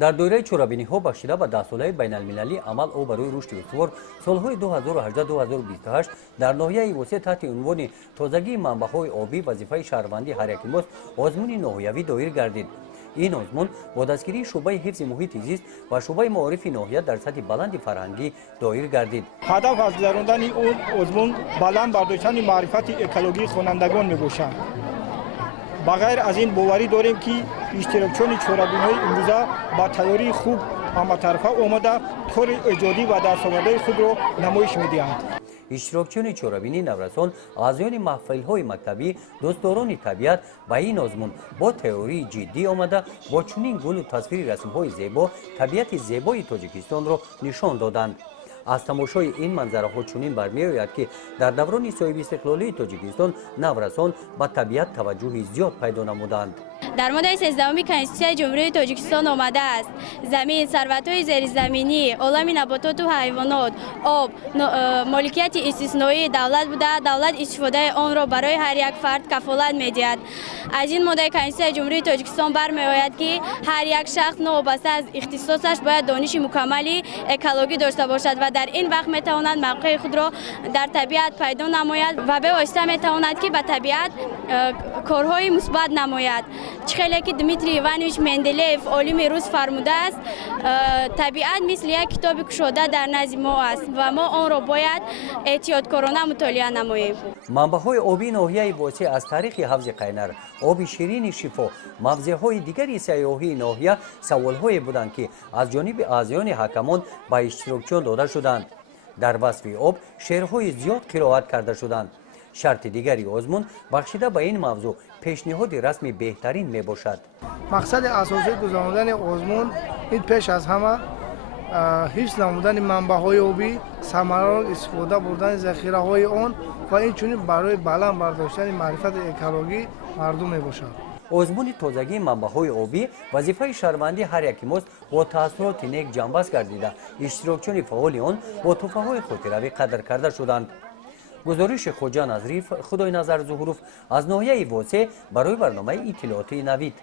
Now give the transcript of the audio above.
در دوره چرابینی‌ها بخشیده به Дахсолаии байналмиллалии амал او барои рушди устувор солхои 2018-2028 در ناحیه وسیع تحت عنوان تازگی منبخوی آبی وظیفه شهروندی هر یک موست ازمونی نهیوی دایر گردید. این ازمون با دستگیری شعبه حفظ محیط زیست و شعبه معارف ناحیه در سطح بلند فرهنگی دایر گردید. هدف از گذراندن این ازمون بلند برداشتن معرفت اکولوژی خوانندگان میباشد. بغیر از این باوری داریم که اشتراکچیان چرابین‌های امروزه با تیاری خوب همطرفه آمده کار ایجادی و دستاوردهای خود را نمایش می‌دهند. اشتراکچیان چرابینی نورسان اعضایان محفل‌های مکتبی دستدورانی طبیعت با این آزمون با تئوری جدی آمده با چنین گل و تصویر رسم‌های زیبا طبیعت زیبای تاجیکستان را نشان دادند. از تماشای این منظره ها چنین برمی‌آید که در دوران صاحب استقلالی تاجیکستان نورسان به طبیعت توجه زیاد پیدا نمودند. در ماده 13 کنستیتوسیون جمهوری تاجیکستان آمده است زمین، ثروت‌های زیرزمینی، عالم نباتات و حیوانات، آب مالکیت استثنایی دولت بوده. دولت استفاده آن را برای هر یک فرد کفالت می‌دهد. از این ماده کنستیتوسیون جمهوری تاجیکستان برمی‌آید که هر یک شخص نوابسته از اختصاصش باید دانش مکملی اکولوژی داشته باشد و در این وقت می‌تواند موقع خود را در طبیعت پیدا نماید و به واسطه می‌تواند که به طبیعت کارهای مثبت نماید. چخیلی که دمیتری ایوانویچ مندلیف عالم روس فرموده است طبیعت مثل یک کتاب کشوده در نزد ما است و ما آن را باید احتیاطکارانه مطالعه نماییم. منبع‌های آبی ناحیه واسع از طریق حوض قینر، آب شیرین شفا، موضع‌های دیگری سیاحی ناحیه سوال‌هایی بودند که از جانب اعضایان حکمان به اشتراکچیان داده شدند. در وصف آب شعرهای زیاد قرائت کرده شدند. شرط دیگری آزمون بخشیده به این موضوع پیشنهاد رسمی بهترین می باشد. مقصد اساسی گذراندن آزمون این پیش از همه حفظ نمودن منبع‌های آبی، ثمرات استفاده بردن ذخیره‌های آن و این چنین برای بلند برداشتن معرفت اکولوژی مردم می باشد. ازمون تازگی منبع‌های آبی وظیفه شهروندی هر یک موست با تاثیرات نیک جنبش گردیده اشتراکچیان فعال آن با تحفه‌های خاطروی قدر کرده شدند. گزارش خوجا نظریف خدای نظر ظهوروف از ناحیه واسع برای برنامه اطلاعاتی نوید.